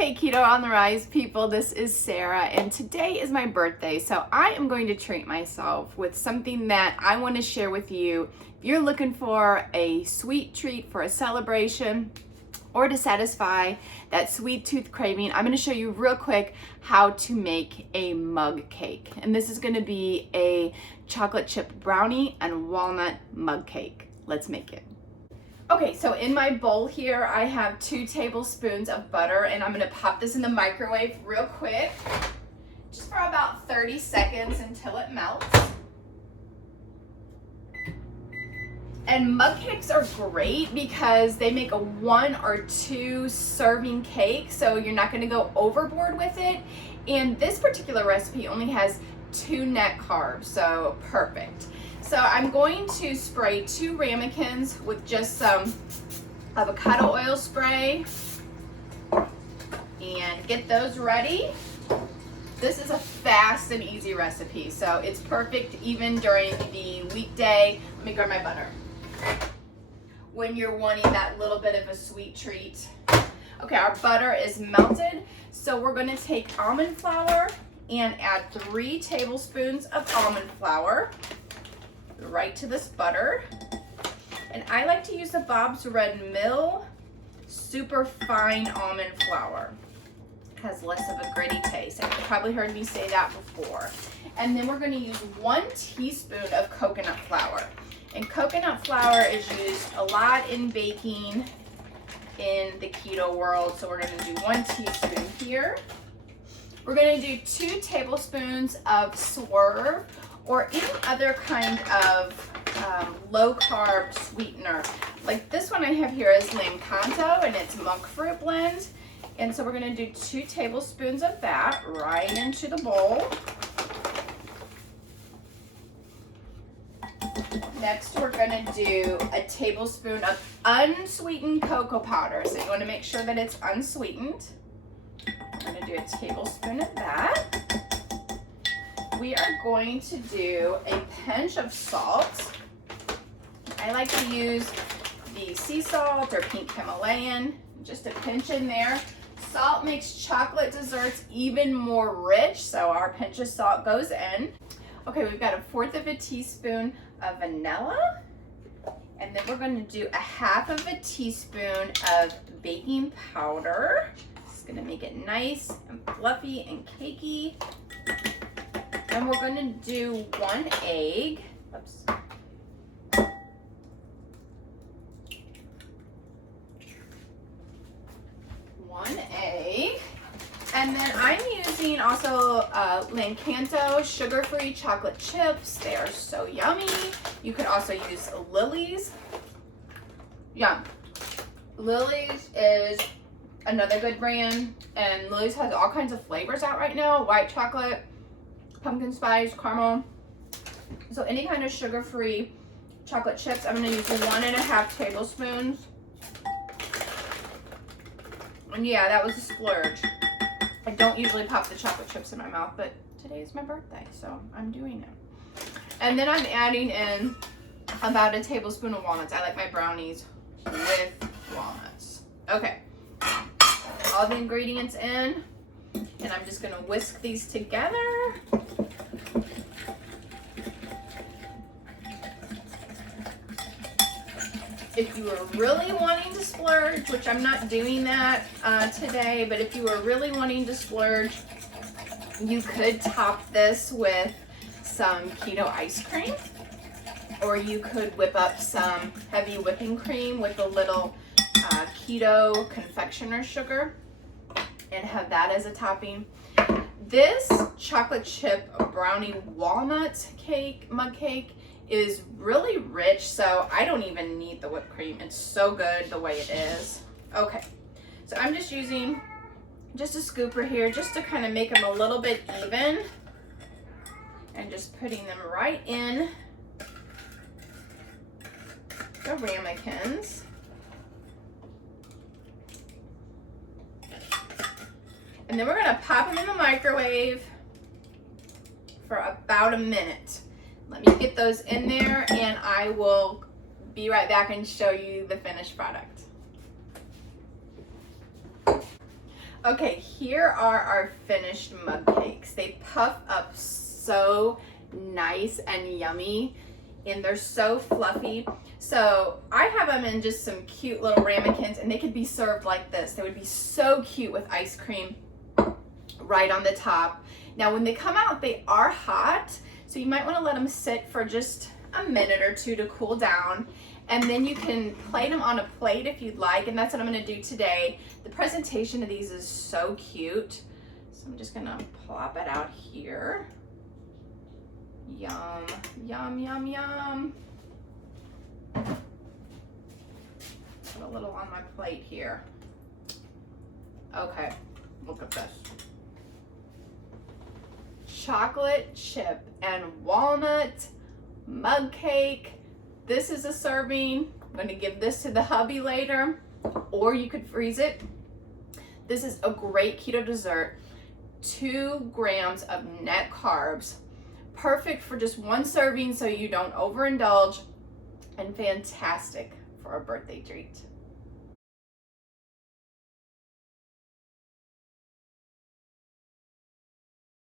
Hey Keto on the Rise people, this is Sarah and today is my birthday, so I am going to treat myself with something that I want to share with you. If you're looking for a sweet treat for a celebration or to satisfy that sweet tooth craving, I'm going to show you real quick how to make a mug cake. And this is going to be a chocolate chip brownie and walnut mug cake. Let's make it. Okay, so in my bowl here, I have 2 tablespoons of butter, and I'm gonna pop this in the microwave real quick, just for about 30 seconds until it melts. And mug cakes are great because they make a 1 or 2 serving cake, so you're not gonna go overboard with it. And this particular recipe only has 2 net carbs, so perfect. So I'm going to spray 2 ramekins with just some avocado oil spray and get those ready. This is a fast and easy recipe, so it's perfect even during the weekday. Let me grab my butter. When you're wanting that little bit of a sweet treat. Okay, our butter is melted, so we're gonna take almond flour and add 3 tablespoons of almond flour right to this butter. And I like to use the Bob's Red Mill super fine almond flour. It has less of a gritty taste. You've probably heard me say that before. And then we're going to use 1 teaspoon of coconut flour. And coconut flour is used a lot in baking in the keto world, so we're going to do 1 teaspoon here. We're going to do 2 tablespoons of Swerve or any other kind of low carb sweetener. Like this one I have here is Lancanto and it's monk fruit blend. And so we're gonna do 2 tablespoons of that right into the bowl. Next we're gonna do a tablespoon of unsweetened cocoa powder. So you wanna make sure that it's unsweetened. I'm gonna do a tablespoon of that. We are going to do a pinch of salt. I like to use the sea salt or pink Himalayan, just a pinch in there. Salt makes chocolate desserts even more rich, so our pinch of salt goes in. Okay, we've got 1/4 teaspoon of vanilla, and then we're going to do 1/2 teaspoon of baking powder. It's going to make it nice and fluffy and cakey. And we're going to do 1 egg. Oops. One egg. And then I'm using also Lancanto sugar-free chocolate chips. They are so yummy. You could also use Lily's. Yeah. Lily's is another good brand. And Lily's has all kinds of flavors out right now. White chocolate, pumpkin spice, caramel. So any kind of sugar-free chocolate chips, I'm going to use 1.5 tablespoons. And yeah, that was a splurge. I don't usually pop the chocolate chips in my mouth, but today is my birthday, so I'm doing it. And then I'm adding in about 1 tablespoon of walnuts. I like my brownies with walnuts. Okay, all the ingredients in. And I'm just going to whisk these together. If you were really wanting to splurge, which I'm not doing that today, but if you were really wanting to splurge, you could top this with some keto ice cream, or you could whip up some heavy whipping cream with a little keto confectioner sugar and have that as a topping. This chocolate chip brownie walnut cake, mug cake, is really rich, so I don't even need the whipped cream. It's so good the way it is. Okay, so I'm just using just a scooper here just to kind of make them a little bit even and just putting them right in the ramekins. And then we're gonna pop them in the microwave for about a minute. Let me get those in there and I will be right back and show you the finished product. Okay, here are our finished mug cakes. They puff up so nice and yummy, and they're so fluffy. So I have them in just some cute little ramekins, and they could be served like this. They would be so cute with ice cream right on the top. Now when they come out, they are hot, so you might want to let them sit for just a minute or two to cool down, and then you can plate them on a plate if you'd like, and that's what I'm going to do today. The presentation of these is so cute, so I'm just going to plop it out here. Yum, yum, yum, yum. Put a little on my plate here. Okay, look at this. Chocolate chip and walnut mug cake. This is a serving. I'm going to give this to the hubby later, or you could freeze it. This is a great keto dessert. 2 grams of net carbs. Perfect for just one serving so you don't overindulge, and fantastic for a birthday treat.